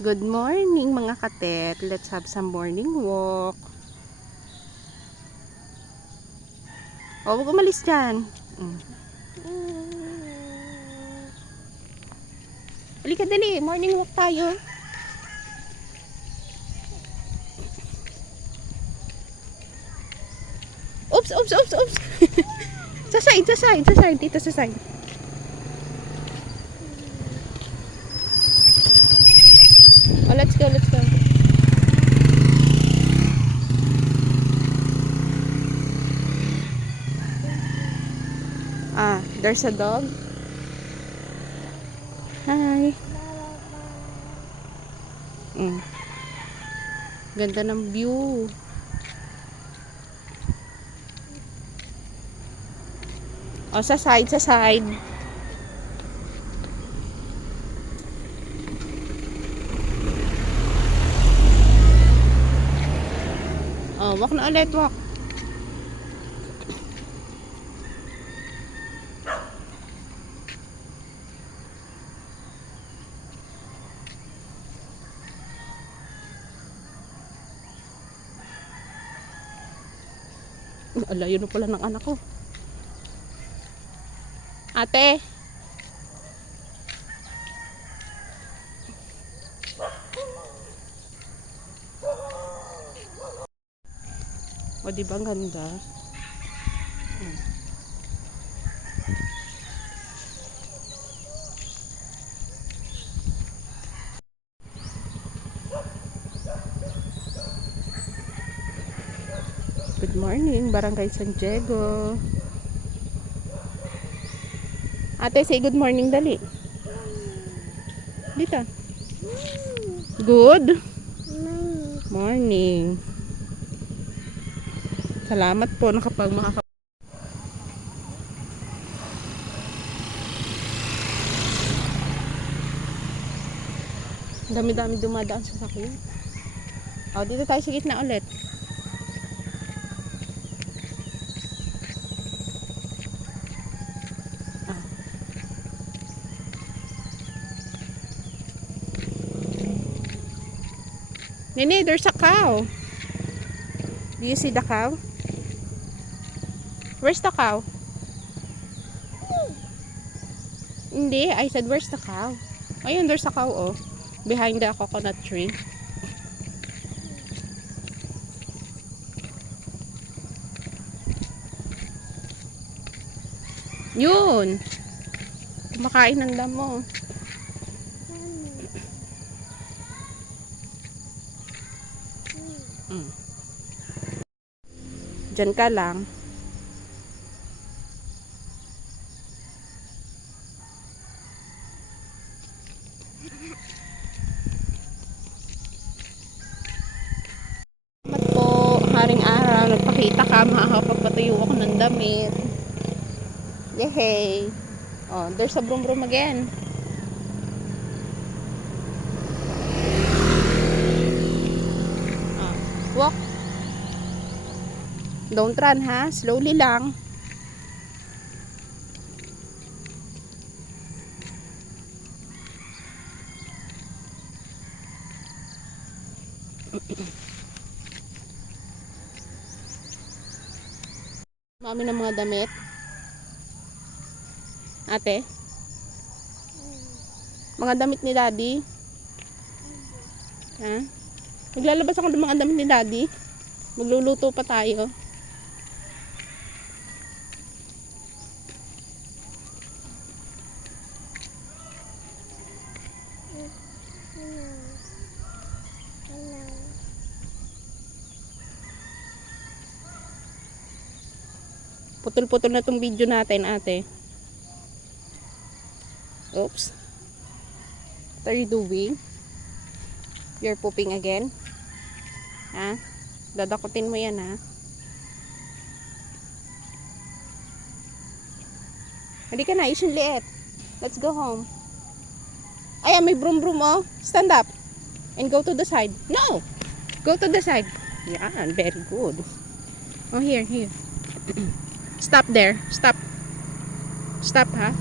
Good morning mga katet. Let's have some morning walk. O, huwag umalis dyan. Halika dali, morning walk tayo. Oops, oops, oops, oops. Sa side, dito sa side. Oh, let's go. There's a dog. Hi. Ganda ng view. Oh, sa side. Oh, walk na ulit, walk. Alayo na pala ng anak ko. Ate. O, diba ang ganda? Good morning, Barangay San Diego. Ate, say good morning dali. Dito. Good morning. Salamat po nakapag dami-dami dumadaan sa sakyan. O, dito tayo sa gitna ulit. Nene, there's a cow. Do you see the cow? Where's the cow? Hindi, I said where's the cow? Ayun, there's a cow, oh. Behind the coconut tree. Yun. Kumakain ng damo. Diyan ka lang. Salamat po, haring araw. Nagpakita ka, makakapagpatuyo ako ng damit. Yehey. Oh, there's a broom broom again. Walk. Don't run, ha? Slowly lang. Mami ng mga damit. Ate? Mga damit ni Daddy? Ha? Maglalabas ako ng mga damit ni Daddy. Magluluto pa tayo. Putol-putol na tong video natin, ate. Oops. What are you doing? You're pooping again? Ha? Dadakutin mo yan, ha? Halika na, isyong liit. Let's go home. Ayan, may broom-broom, oh. Stand up. And go to the side. No! Go to the side. Yan, very good. Oh, here. Stop there. Stop. Stop, ha?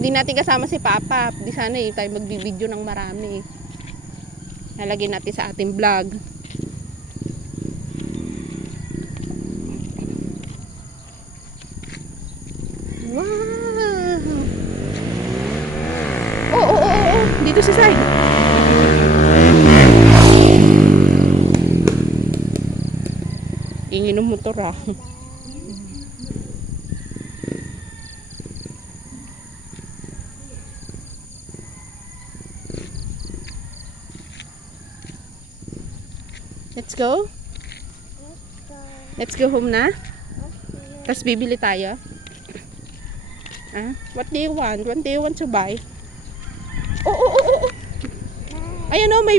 Hindi Hindi natin kasama si Papa. Di sana tayo magbibideo ng marami. Nalagyan natin sa ating vlog. Wow! Oh. Dito sa side. Ingin ng motor ah. Let's go. Let's go home na. Tapos bibili tayo. Ah, what do you want? What do you want to buy? Oh. Ayan oh, may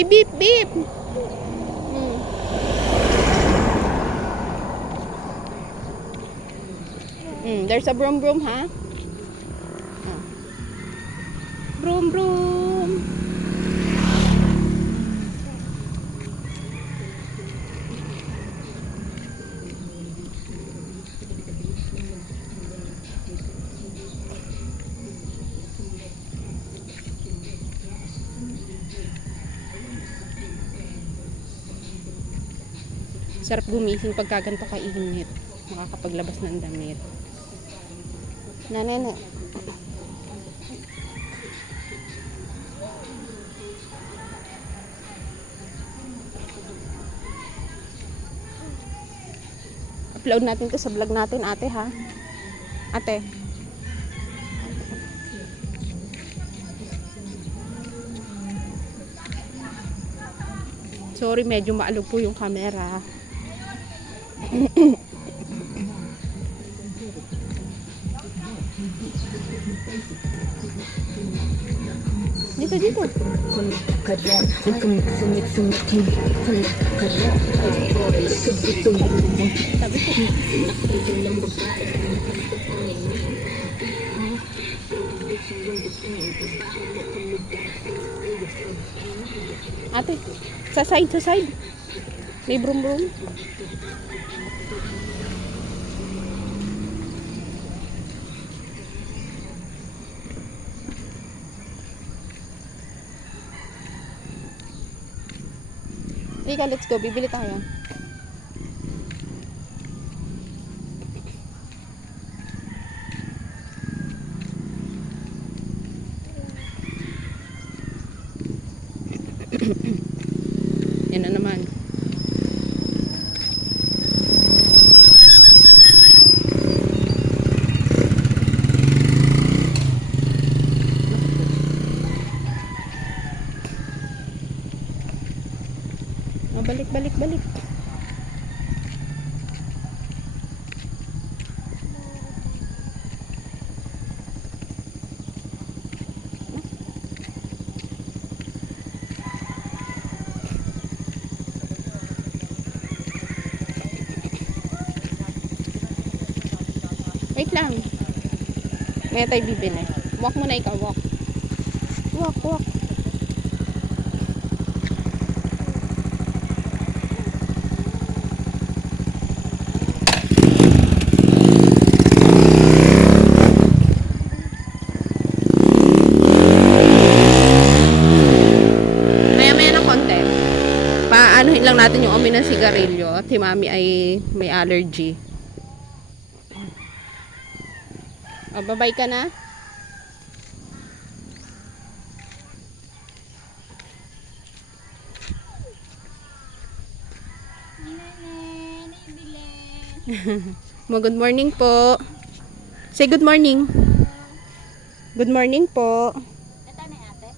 beep beep. There's a broom broom, ha? Ah. Broom broom. Sarap gumising pagka ganito kainit. Makakapaglabas ng damit. Nanay. Upload natin to sa vlog natin, ate, ha? Ate. Sorry, medyo maalog po yung camera. Dito. Sabi ko. Ate, sa side. May broom. Ika, let's go. Bibili tayo. Yan na naman. Balik. Wait lang. May tayo bibili. Walk muna ikaw, walk. Walk. Aanuhin lang natin yung amoy ng sigarilyo at si mami ay may allergy. O, babay ka na. Good morning po. Say good morning. Good morning po. Ito na ate.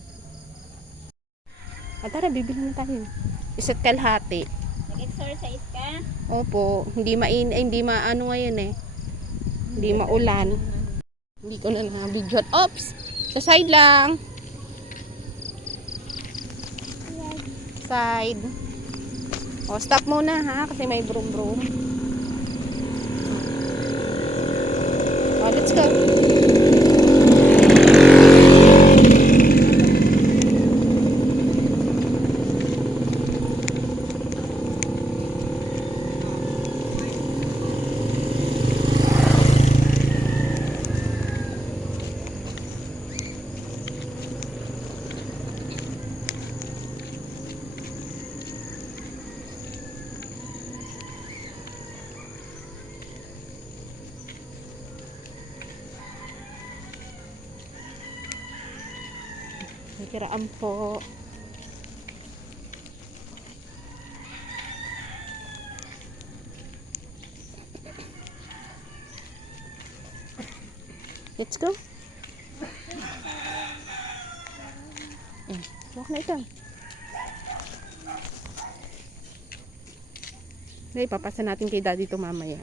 Tara, bibili na tayo. Isa't kalahati. Nag-exercise ka? Opo, hindi maano ngayon eh. Hindi maulan. Hindi ko na na-video. Oops! Sa side lang. Side. O, stop muna ha, kasi may broom. O, let's go. Natiraan po. Let's go. Walk na ito. Hindi, papasa natin kay daddy ito mamaya.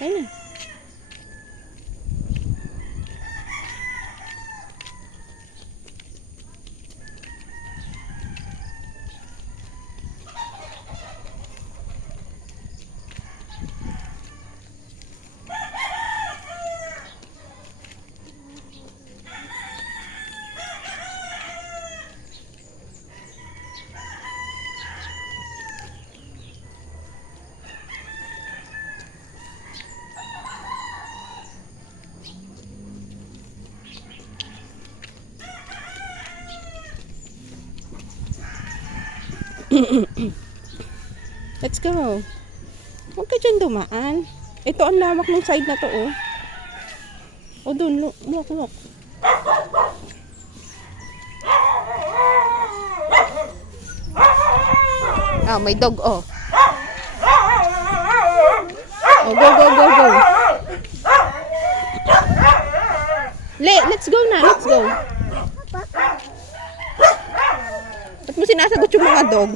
Ayun na. Let's go. Huwag ka dyan dumaan. Ito ang lawak ng side na to, oh. O dun, look, look. Ah, may dog, oh. Oh, go. Let's go na, let's go. Ba't mo sinasagot yung mga dog?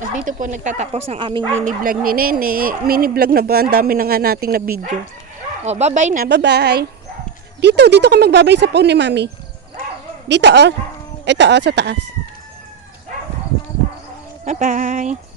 At dito po nagtatapos ang aming mini vlog ni Nene. Mini vlog na ba? Ang dami na nga nating na video. Oh, bye-bye na, bye-bye. Dito ka magbabay sa phone ni Mami. Dito, oh. Ito, oh, sa taas. Bye-bye.